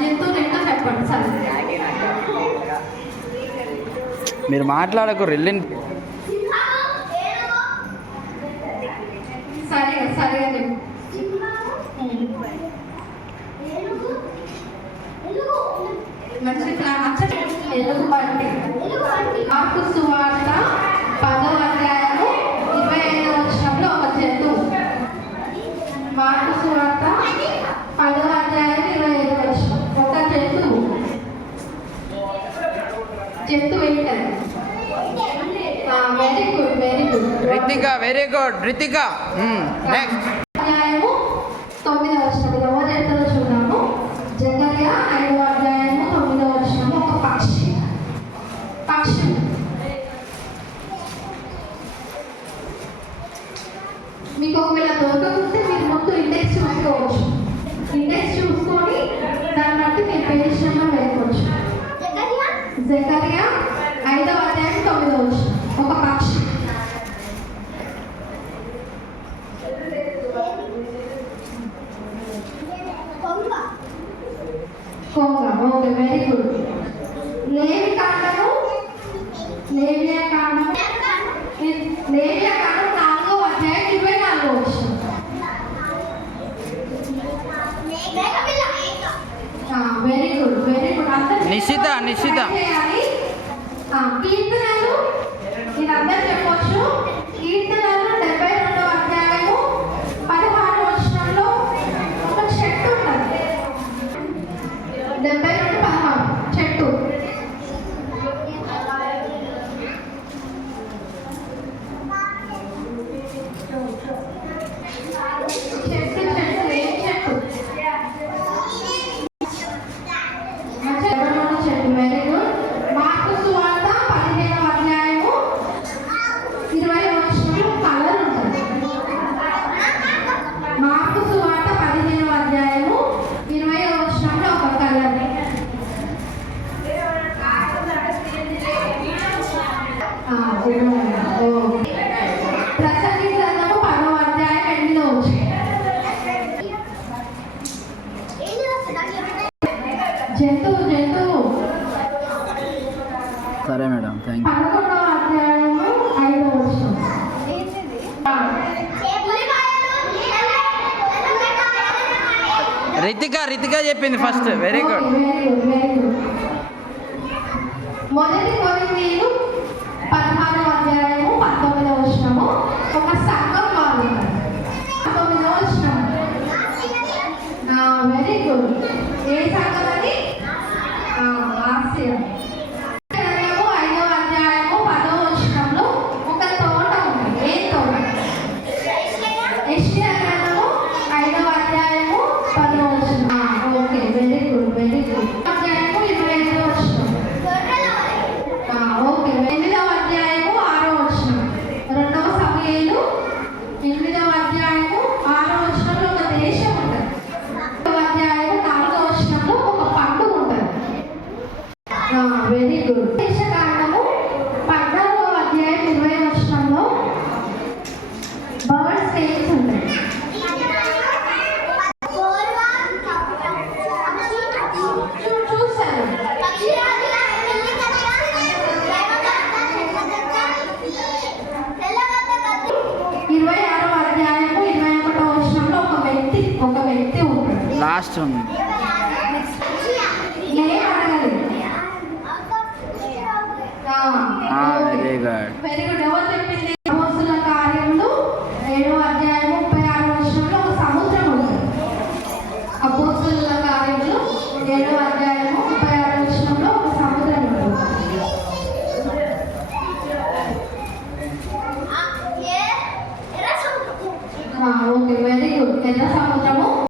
జంతువు ఏంటో చెప్పండి సరే. మీరు మాట్లాడకు రెల్లిన్. సరే సరే మంచి ఎలుగు బంటి. మార్కు సువార్త 10వ అధ్యాయము 25వ వచనంలో ఒక జంతువు. మార్కు సువార్త 10వ అధ్యాయం 25వ వచనం ఒక జంతువు. జంతువు ఏంటది? Very good very good Ritika, very good Ritika. Next అధ్యాయము 9వ వచనం ఎవరు చెప్తారో చూద్దాము. జకర్యా 5వ అధ్యాయము 9వ వచనము ఒక పక్షి. పక్షి మీకు ఒకవేళ దొరకకుంటే మీరు ముందు ఇండెక్స్ చూసుకోవచ్చు. ఇండెక్స్ చూసుకొని దాన్ని బట్టి మీరు పేజ్ నెంబర్ వెళ్ళిపోవచ్చు. జకర్యా 5వ అధ్యాయం 9వ వచనం ఒక పక్షి. కొంగ. Okay very good. లేవి కాండము లేవియా కాండము 4వ అధ్యాయం 24వ వచనం. Very good very good. Nishita Nishita. కీర్తనలు ఇది అందరూ చెప్పొచ్చు. కీర్తనలు 72వ అధ్యాయము 16వ వచనంలో ఒక చెట్టు ఉన్నది. 72:16 చెట్టు. చెట్టు చెట్టు ఏం చెట్టు? చెట్టు. Very good. మార్కు సువార్త 15వ అధ్యాయము 20వ వచనంలో కలర్ ఉంటుంది. మార్కు సువార్త 15వ అధ్యాయము 20వ వచనంలో ఒక కలర్. ప్రసంగి గ్రంథము 10వ అధ్యాయం 8వ వచనం. జంతువు జంతువు. సరే మేడం, థ్యాంక్ యూ. 11వ అధ్యాయము 5వ వచనం. రితిక రితిక చెప్పింది ఫస్ట్. Very good. మొదటి కొరింథీయులు 16వ అధ్యాయము 19వ వచనము ఒక సంఘం వారు. 19వ వచనం. Very good. ఏ సంఘం అది? ఆసియా. 5వ అధ్యాయము 10వ వచనంలో ఒక తోట ఉంది. ఏ తోట? యెషయా గ్రంథము 5వ అధ్యాయము 10వ వచనం. Okay very good very good. అధ్యాయము 25వ వచనం. ఓకే 8వ అధ్యాయము 6వ వచనం. 2వ సమూయేలు 8వ అధ్యాయము 6వ వచనంలో ఒక దేశం ఉంటుంది. 2వ అధ్యాయము 4వ వచనంలో ఒక పండుగ ఉంటుంది. Very good. దేశకాండము 14వ అధ్యాయం 20వ వచనంలో బర్డ్స్ నేమ్స్ ఉంటాయి. చూసారు. 26వ అధ్యాయము 21వ వచనంలో ఒక వ్యక్తి ఉంటుంది. లాస్ట్ ఉంది. నేమ్ అడగాలి. Very good. Very good. ఎవరు చెప్పింది? అపోస్తుల కార్యములు 7వ అధ్యాయము 36వ వచనంలో ఒక సముద్రం ఉంటుంది. అపోస్తుల కార్యములు 7వ అధ్యాయము 36వ వచనంలో ఒక సముద్రం ఉంటుంది. Okay very good. ఎర్ర సముద్రము